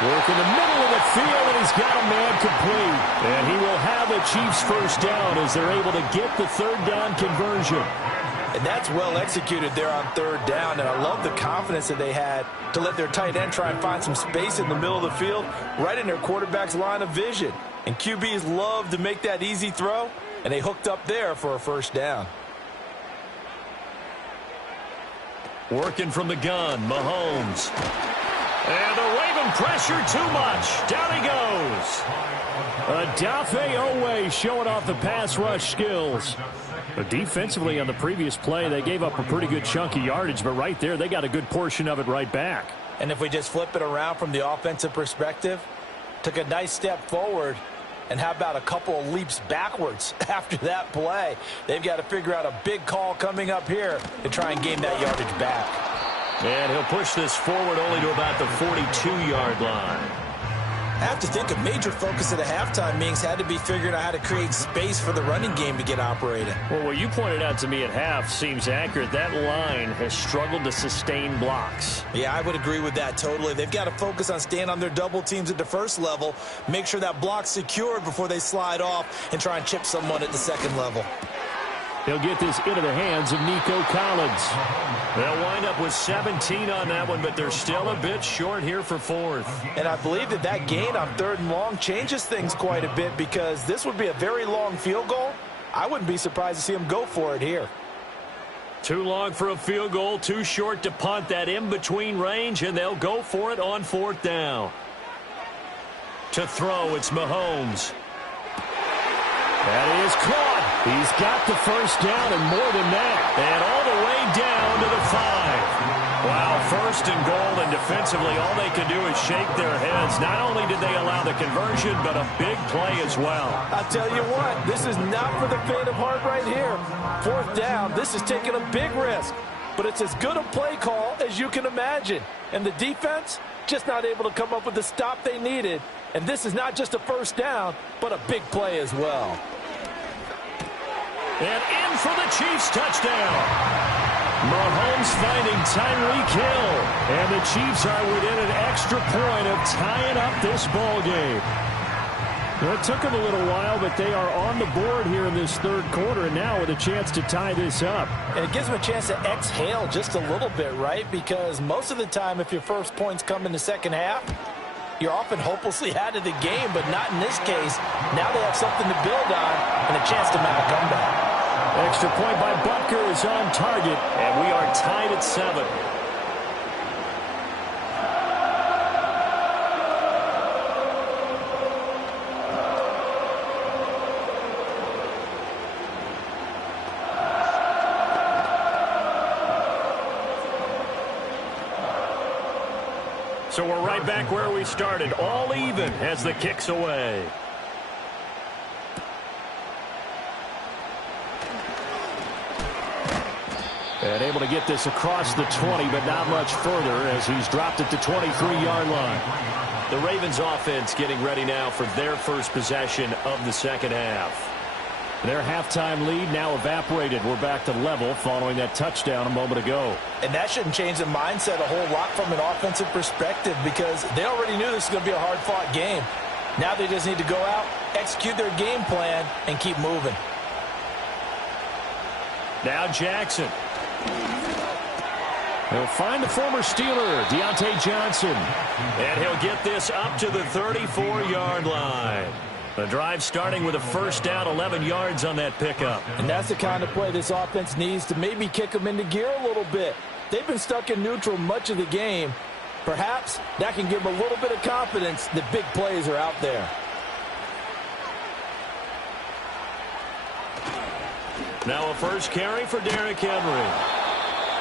Work in the middle of the field, and he's got a man complete. And he will have the Chiefs first down as they're able to get the third down conversion. And that's well executed there on third down, and I love the confidence that they had to let their tight end try and find some space in the middle of the field, right in their quarterback's line of vision. And QBs love to make that easy throw, and they hooked up there for a first down. Working from the gun, Mahomes. And the Raven pressure too much. Down he goes. Odafe Oweh showing off the pass rush skills. But defensively on the previous play, they gave up a pretty good chunk of yardage, but right there, they got a good portion of it right back. And if we just flip it around from the offensive perspective, took a nice step forward, and how about a couple of leaps backwards after that play? They've got to figure out a big call coming up here to try and gain that yardage back. And he'll push this forward only to about the 42-yard line. I have to think a major focus at the halftime meetings had to be figuring out how to create space for the running game to get operating. Well, what you pointed out to me at half seems accurate. That line has struggled to sustain blocks. Yeah, I would agree with that totally. They've got to focus on staying on their double teams at the first level, make sure that block's secured before they slide off and try and chip someone at the second level. He'll get this into the hands of Nico Collins. They'll wind up with 17 on that one, but they're still a bit short here for fourth. And I believe that gain on third and long changes things quite a bit because this would be a very long field goal. I wouldn't be surprised to see him go for it here. Too long for a field goal, too short to punt. That in-between range, and they'll go for it on fourth down. To throw, it's Mahomes. That is caught. He's got the first down and more than that. And all the way down to the 5. Wow, first and goal, and defensively all they could do is shake their heads. Not only did they allow the conversion, but a big play as well. I'll tell you what, this is not for the faint of heart right here. Fourth down, this is taking a big risk. But it's as good a play call as you can imagine. And the defense, just not able to come up with the stop they needed. And this is not just a first down, but a big play as well. And in for the Chiefs touchdown. Mahomes finding Tyreek Hill. And the Chiefs are within an extra point of tying up this ball game. Well, it took them a little while, but they are on the board here in this third quarter, and now with a chance to tie this up. And it gives them a chance to exhale just a little bit, right? Because most of the time, if your first points come in the second half, you're often hopelessly out of the game, but not in this case. Now they have something to build on and a chance to mount a comeback. Extra point by Butker is on target, and we are tied at 7. So we're right back where we started, all even as the kick's away. And able to get this across the 20, but not much further as he's dropped at the 23-yard line. The Ravens offense getting ready now for their first possession of the second half. Their halftime lead now evaporated. We're back to level following that touchdown a moment ago. And that shouldn't change the mindset a whole lot from an offensive perspective because they already knew this was going to be a hard-fought game. Now they just need to go out, execute their game plan, and keep moving. Now Jackson. He'll find the former Steeler, Deontay Johnson. And he'll get this up to the 34-yard line. The drive starting with a first down, 11 yards on that pickup. And that's the kind of play this offense needs to maybe kick them into gear a little bit. They've been stuck in neutral much of the game. Perhaps that can give them a little bit of confidence that big plays are out there. Now a first carry for Derrick Henry.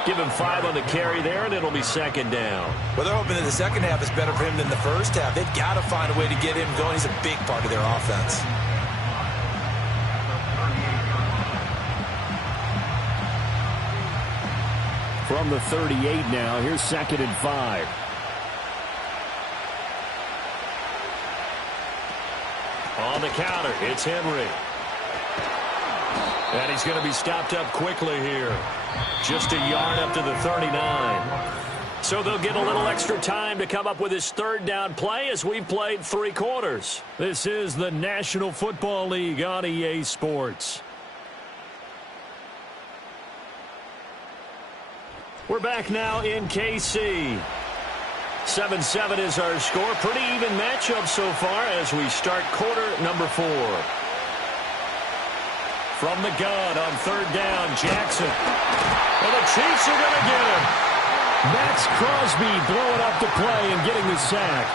Give him 5 on the carry there, and it'll be second down. Well, they're hoping that the second half is better for him than the first half. They've got to find a way to get him going. He's a big part of their offense. From the 38 now, here's second and 5. On the counter, it's Henry. And he's going to be stopped up quickly here. Just a yard up to the 39. So they'll get a little extra time to come up with his third down play as we've played 3 quarters. This is the National Football League on EA Sports. We're back now in KC. 7-7 is our score. Pretty even matchup so far as we start quarter number 4. From the gun on third down, Jackson. And the Chiefs are going to get him. Max Crosby blowing up the play and getting the sack.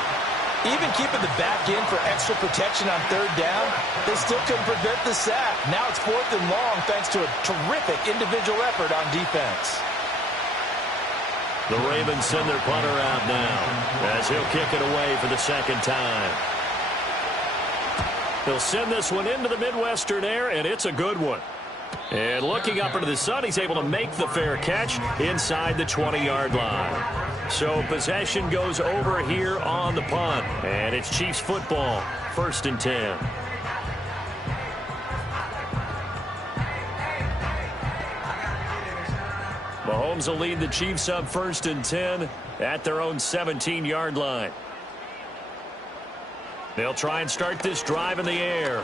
Even keeping the back in for extra protection on third down, they still couldn't prevent the sack. Now it's 4th and long thanks to a terrific individual effort on defense. The Ravens send their punter out now as he'll kick it away for the second time. They'll send this one into the Midwestern air, and it's a good one. And looking up into the sun, he's able to make the fair catch inside the 20-yard line. So possession goes over here on the punt. And it's Chiefs football, 1st and 10. Mahomes will lead the Chiefs up 1st and 10 at their own 17-yard line. They'll try and start this drive in the air.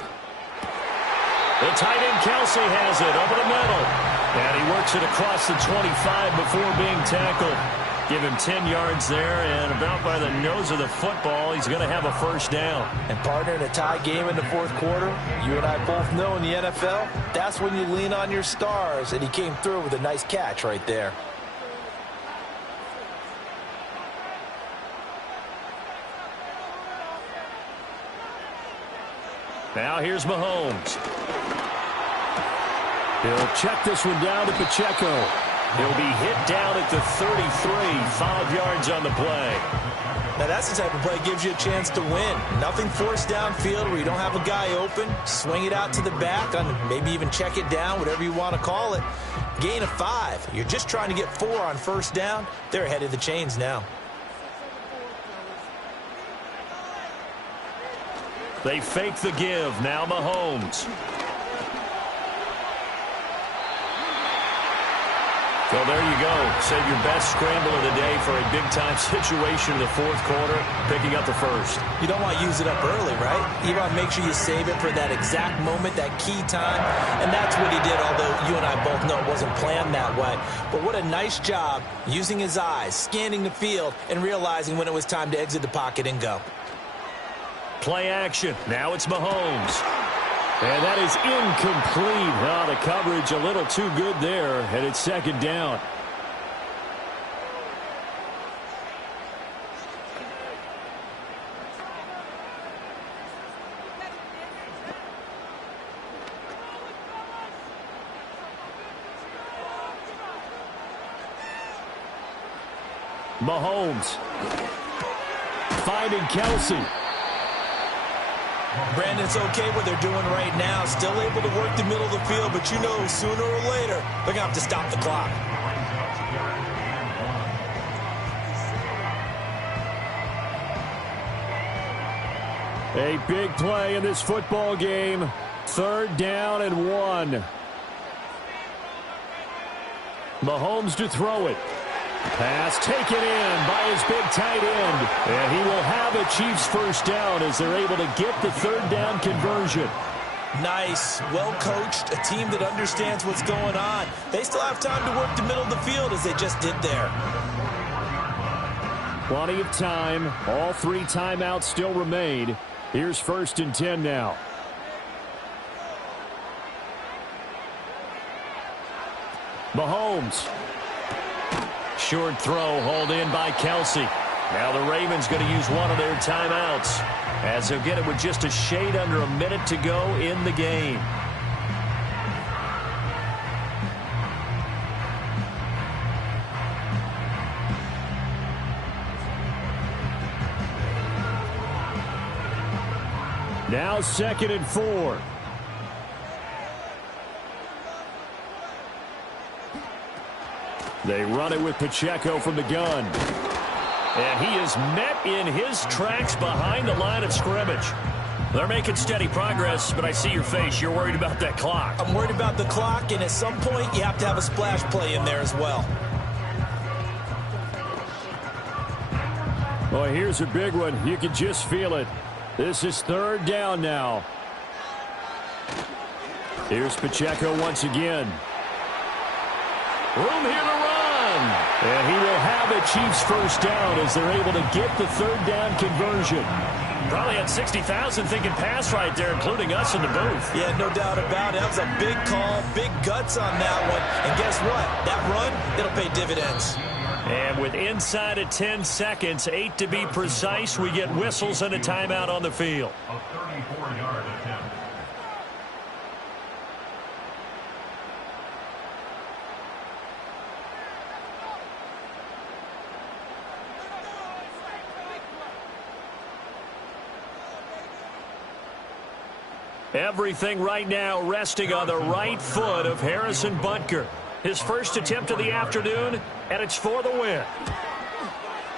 The tight end Kelsey has it over the middle. And he works it across the 25 before being tackled. Give him 10 yards there, and about by the nose of the football, he's going to have a first down. And partner, in a tie game in the 4th quarter, you and I both know in the NFL, that's when you lean on your stars, and he came through with a nice catch right there. Now here's Mahomes. He'll check this one down to Pacheco. He'll be hit down at the 33, 5 yards on the play. Now that's the type of play that gives you a chance to win. Nothing forced downfield where you don't have a guy open. Swing it out to the back, maybe even check it down, whatever you want to call it. Gain of 5. You're just trying to get 4 on first down. They're ahead of the chains now. They fake the give. Now Mahomes. Well, there you go. Save your best scramble of the day for a big-time situation in the 4th quarter, picking up the first. You don't want to use it up early, right? You want to make sure you save it for that exact moment, that key time. And that's what he did, although you and I both know it wasn't planned that way. But what a nice job using his eyes, scanning the field, and realizing when it was time to exit the pocket and go. Play action. Now it's Mahomes. And that is incomplete. Oh, the coverage a little too good there, and it's 2nd down. Mahomes finding Kelsey. Brandon, it's okay what they're doing right now. Still able to work the middle of the field, but you know sooner or later they're going to have to stop the clock. A big play in this football game. 3rd down and 1. Mahomes to throw it. Pass taken in by his big tight end. And he will have a Chiefs first down as they're able to get the 3rd down conversion. Nice, well coached, a team that understands what's going on. They still have time to work the middle of the field as they just did there. Plenty of time. All 3 timeouts still remain. Here's 1st and 10 now. Mahomes. Short throw, hauled in by Kelsey. Now the Ravens going to use one of their timeouts as they'll get it with just a shade under a minute to go in the game. Now 2nd and 4. They run it with Pacheco from the gun. And he is met in his tracks behind the line of scrimmage. They're making steady progress, but I see your face. You're worried about that clock. I'm worried about the clock, and at some point you have to have a splash play in there as well. Well, here's a big one. You can just feel it. This is third down now. Here's Pacheco once again. Room here to run. And he will have a Chiefs first down as they're able to get the third down conversion. Probably had 60,000 thinking pass right there, including us in the booth. Yeah, no doubt about it. That was a big call, big guts on that one. And guess what? That run, it'll pay dividends. And with inside of 10 seconds, 8 to be precise, we get whistles and a timeout on the field. A 34-yard attempt. Everything right now resting on the right foot of Harrison Butker. His first attempt of the afternoon, and it's for the win.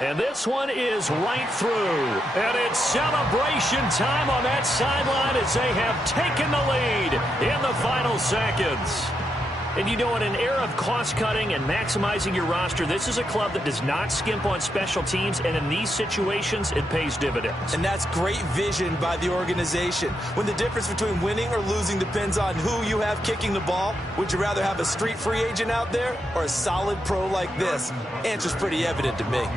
And this one is right through. And it's celebration time on that sideline as they have taken the lead in the final seconds. And you know, in an era of cost-cutting and maximizing your roster, this is a club that does not skimp on special teams, and in these situations, it pays dividends. And that's great vision by the organization. When the difference between winning or losing depends on who you have kicking the ball, would you rather have a street free agent out there or a solid pro like this? Answer's pretty evident to me.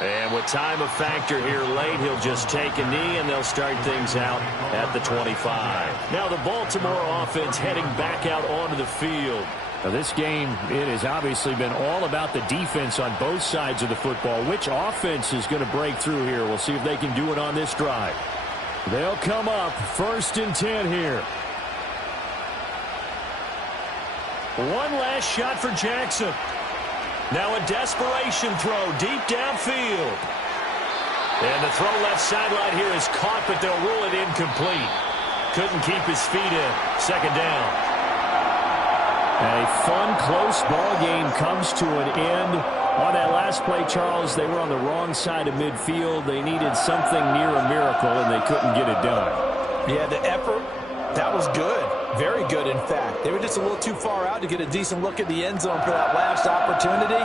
And with time a factor here late, he'll just take a knee, and they'll start things out at the 25. Now the Baltimore offense heading back out onto the field. Now this game, it has obviously been all about the defense on both sides of the football. Which offense is going to break through here? We'll see if they can do it on this drive. They'll come up 1st and 10 here. One last shot for Jackson. Now a desperation throw deep downfield. And the throw left sideline here is caught, but they'll rule it incomplete. Couldn't keep his feet in. 2nd down. A fun, close ball game comes to an end. On that last play, Charles, they were on the wrong side of midfield. They needed something near a miracle, and they couldn't get it done. Yeah, the effort, that was good. Very good, in fact. They were just a little too far out to get a decent look at the end zone for that last opportunity.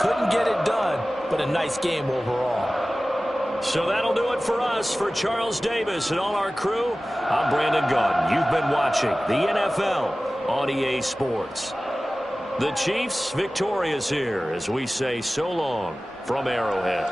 Couldn't get it done, but a nice game overall. So that'll do it for us. For Charles Davis and all our crew, I'm Brandon Gaudin. You've been watching the NFL on EA Sports. The Chiefs victorious here as we say so long from Arrowhead.